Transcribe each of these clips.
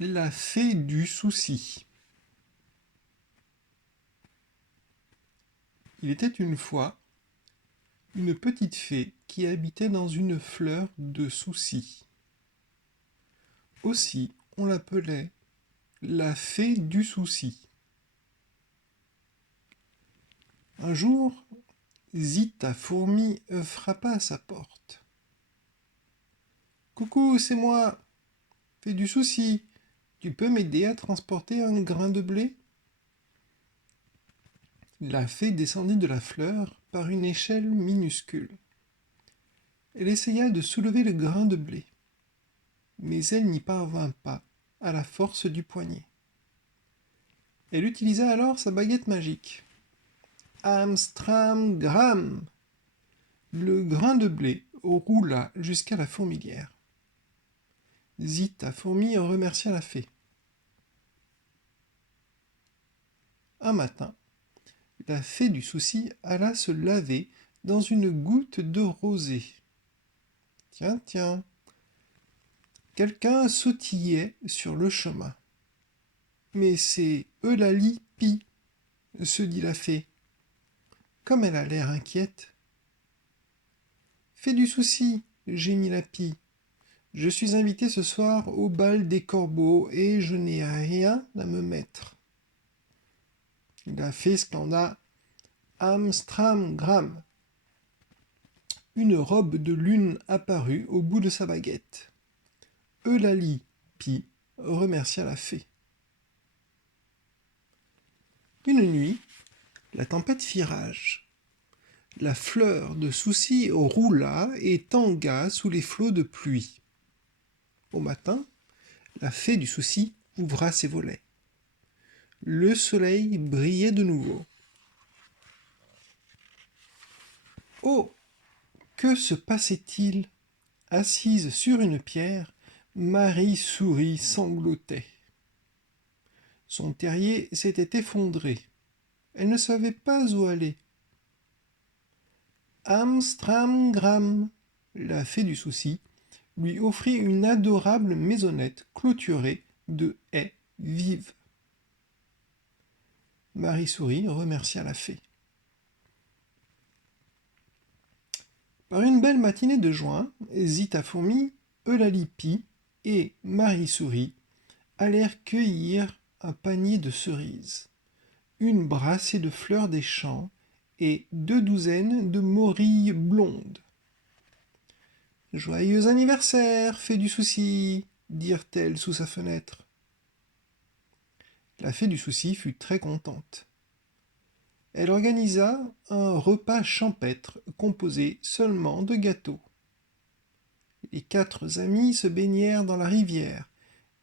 La fée du souci. Il était une fois une petite fée qui habitait dans une fleur de souci. Aussi, on l'appelait la fée du souci. Un jour, Zita Fourmi frappa à sa porte. Coucou, c'est moi, fée du souci. Tu peux m'aider à transporter un grain de blé? La fée descendit de la fleur par une échelle minuscule. Elle essaya de soulever le grain de blé, mais elle n'y parvint pas à la force du poignet. Elle utilisa alors sa baguette magique. Amstram gram! Le grain de blé roula jusqu'à la fourmilière. Zita Fourmi remercia la fée. Un matin, la fée du souci alla se laver dans une goutte de rosée. Tiens, tiens, quelqu'un sautillait sur le chemin. Mais c'est Eulalie Pie, se dit la fée. Comme elle a l'air inquiète. Fais du souci, gémit la pie. Je suis invitée ce soir au bal des corbeaux et je n'ai rien à me mettre. La fée scanda Amstram gram. Une robe de lune apparut au bout de sa baguette. Eulalie Pie remercia la fée. Une nuit, la tempête fit rage. La fleur de souci roula et tangua sous les flots de pluie. Au matin, la fée du souci ouvra ses volets. Le soleil brillait de nouveau. Oh! Que se passait-il? Assise sur une pierre, Marie-Souris sanglotait. Son terrier s'était effondré. Elle ne savait pas où aller. Amstram-gram, la fée du souci, lui offrit une adorable maisonnette clôturée de haies vives. Marie-Souris remercia la fée. Par une belle matinée de juin, Zita Fourmi, Eulalie Pie et Marie-Souris allèrent cueillir un panier de cerises, une brassée de fleurs des champs et 2 douzaines de morilles blondes. Joyeux anniversaire, fée du souci, dirent-elles sous sa fenêtre. La fée du souci fut très contente. Elle organisa un repas champêtre composé seulement de gâteaux. Les 4 amis se baignèrent dans la rivière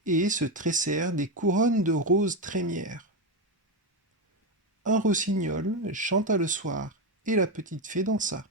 et se tressèrent des couronnes de roses trémières. Un rossignol chanta le soir et la petite fée dansa.